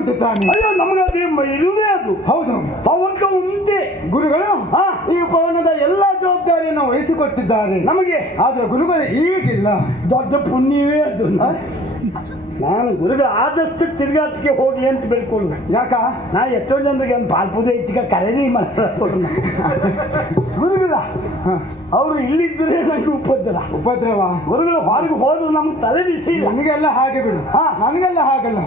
ಉಂಟು ತಾನೆ. ಅಯ್ಯೋ ನಮಗದೇ ಇರುವುದೇ ಅದು. ಹೌದು, ಪವಕ ಉಂಟೆ. ಗುರುಗಳು ಈ ಪವನದ ಎಲ್ಲಾ ಜವಾಬ್ದಾರಿಯನ್ನು ವಹಿಸಿಕೊಟ್ಟಿದ್ದಾರೆ ನಮಗೆ. ಆದ್ರೆ ಗುರುಗಳು ಈಗಿಲ್ಲ. ದೊಡ್ಡ ಪುಣ್ಯವೇ ಅದು. ನಾನು ಗುರುಗಳು ಆದಷ್ಟು ತಿರುಗಾಟಕ್ಕೆ ಹೋಗಿ ಅಂತ ಬೇಡ್ಕೊಳ್ಳ. ಯಾಕ? ನಾ ಎಷ್ಟೋ ಜನರಿಗೆ ಒಂದು ಪಾಲ್ಪೂಜ ಹೆಚ್ಚಿಗೆ ಕರೆದಿ ಗುರುಗಳ ಅವರು ಇಲ್ಲಿದ್ದರೆ ನಂಗೆ ಉಪದ್ರವ. ಗುರುಗಳು ಹೊರಗೆ ಹೋದ್ರು ನಮ್ಗೆ ತಲೆ ಬಿಸಿ. ನನಗೆಲ್ಲ ಹಾಗೆ ಬಿಡು, ನನಗೆಲ್ಲ ಹಾಗಲ್ಲ.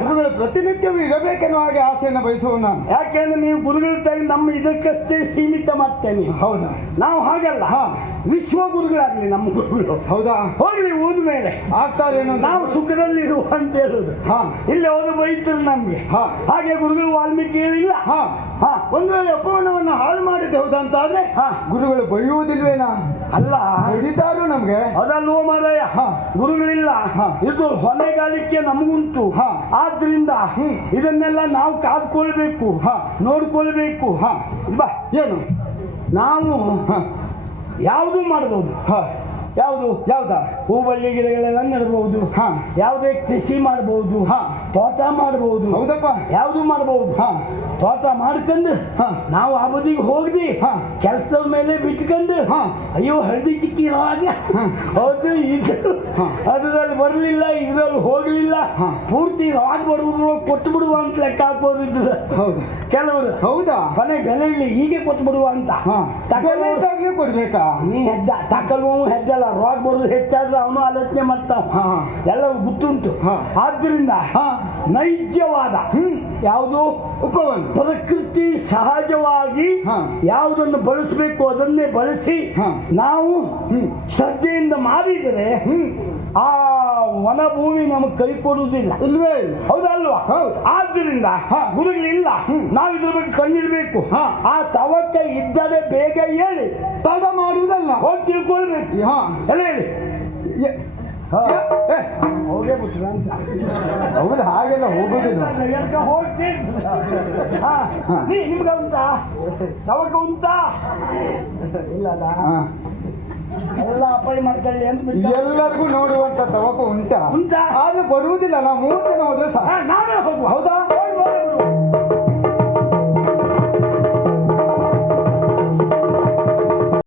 ಗುರುಗಳು ಪ್ರತಿನಿತ್ಯವೂ ಇರಬೇಕೆನ್ನುವ ಹಾಗೆ ಆಸೆಯನ್ನು ಬಯಸುವ ನಾನು. ಯಾಕೆಂದ್ರೆ ನೀವು ಗುರುಗಳ ತಾಯಿ ನಮ್ಮ ಇದಕ್ಕಷ್ಟೇ ಸೀಮಿತ ಮಾಡ್ತೇನೆ. ಹೌದಾ? ನಾವು ಹಾಗಲ್ಲ, ವಿಶ್ವ ಗುರುಗಳಾಗ್ಲಿ ನಮ್ಮ ಗುರುಗಳು. ಹೌದಾ? ಹೋಗ್ಲಿ ಹೋದ ಮೇಲೆ ಆಗ್ತಾರೇನೋ. ನಾವು ಸುಖದಲ್ಲಿ ಇರುವ ಅಂತ ಹೇಳುದು. ಇಲ್ಲಿ ಹೋದ ಬೈತರು ನಮ್ಗೆ. ಹಾಗೆ ಗುರುಗಳು ವಾಲ್ಮೀಕಿ ಹೇಳಿಲ್ಲ. ಒಂದು ವೇಳೆ ಅಪಮಾನವನ್ನು ಹಾಳು ಮಾಡಿದ್ದೆ ಹೌದಂತ ಆದ್ರೆ ಗುರುಗಳು ಬೈಯುವುದಿಲ್ವೇನಾ? ಅಲ್ಲ, ಹಿಡಿತಾರು ನಮ್ಗೆ. ಅದಲ್ವೋ ಮಾರಾಯ, ಗುರುಗಳಿಲ್ಲ. ಇದು ಹೊಣೆಗಾರಿಕೆ ನಮಗುಂಟು. ಆದ್ರಿಂದ ಇದನ್ನೆಲ್ಲ ನಾವು ಕಾದ್ಕೊಳ್ಬೇಕು, ನೋಡ್ಕೊಳ್ಬೇಕು. ಬಾ, ಏನು ನಾವು ಯಾವುದು ಮಾಡಬಹುದು. ಯಾವ್ದಾ? ಹೂಬಳ್ಳಿ ಗಿಡಗಳೆಲ್ಲ ನೆಡಬಹುದು. ಯಾವುದೇ ಕೃಷಿ ಮಾಡಬಹುದು, ತೋಟ ಮಾಡಬಹುದು. ಹೌದಪ್ಪ, ಯಾವುದು ಮಾಡಬಹುದು. ತೋಟ ಮಾಡ್ಕೊಂಡು ನಾವು ಆ ಬದಿಗೆ ಹೋಗಿ ಕೆಲಸದ ಮೇಲೆ ಬಿಟ್ಕೊಂಡು ಅಯ್ಯೋ ಹಳದಿ ಚಿಕ್ಕಿ ಹಾಗೆ ಹೌದು ಅದ್ರಲ್ಲಿ ಬರಲಿಲ್ಲ, ಇದ್ರಲ್ಲಿ ಹೋಗ್ಲಿಲ್ಲ, ಪೂರ್ತಿ ರಾಗ್ ಬರುವುದು ಕೊಟ್ಟು ಬಿಡುವ ಅಂತ ಲೆಕ್ಕ ಹಾಕೋದಿದ್ರು ಕೆಲವರು. ಹೌದಾ? ಕೊನೆ ಬೆಲೆ ಇಲ್ಲಿ ಹೀಗೆ ಕೊಟ್ಟು ಬಿಡುವ ಅಂತ. ಕೊಡ್ಬೇಕಾ? ನೀ ಹೆಜ್ಜ ತಕಲ್ವ ಹೆಜ್ಜಲ್ಲ, ರಾಗ್ ಬರೋದು ಹೆಚ್ಚಾದ್ರೆ ಅವನು ಆಲೋಚನೆ ಮಾಡ್ತಾವ. ಎಲ್ಲವೂ ಗೊತ್ತುಂಟು. ಆದ್ರಿಂದ ನೈಜವಾದ ಯಾವುದು ಪ್ರಕೃತಿ ಸಹಜವಾಗಿ ಯಾವುದನ್ನು ಬಳಸಬೇಕು ಅದನ್ನೇ ಬಳಸಿ ನಾವು ಶ್ರದ್ಧೆಯಿಂದ ಮಾಡಿದರೆ ಆ ವನಭೂಮಿ ನಮಗೆ ಕೈ ಕೊಡುವುದಿಲ್ಲ. ಇಲ್ವೇ? ಹೌದಲ್ವಾ? ಆದ್ದರಿಂದ ಗುರುಗಳಿಲ್ಲ, ನಾವು ಇದ್ರ ಬಗ್ಗೆ ಕಣ್ಣಿಡ್ಬೇಕು. ಆ ತವಕ್ಕೆ ಇದ್ದರೆ ಬೇಗ ಹೇಳಿ, ತಡ ಮಾಡುವುದಲ್ಲ. ಹೋಗಿ ತಿಳ್ಕೊಳ್ಬೇಕು. ಎಲ್ಲ ಹೇಳಿ ಹೋಗೇ ಬಿಟ್ರ ಅಂತ. ಹೌದು, ಹಾಗೆಲ್ಲ ಹೋಗುದಿಲ್ಲ. ನಿಮ್ಗೆ ಉಂಟಾ ತವಕ ಉಂಟಾ? ಇಲ್ಲಲ್ಲ, ಎಲ್ಲ ಅಪಾಯ ಮಾಡ್ಕೊಳ್ಳಿ ಅಂತ ಎಲ್ಲರಿಗೂ ನೋಡುವಂತ ತವಕ ಉಂಟಾ? ಆದ್ರೆ ಬರುವುದಿಲ್ಲ. ನಾವು 3 ಜನ ಹೋದ್ರೆ ನಾವೇ ಹೋಗುವ. ಹೌದಾ?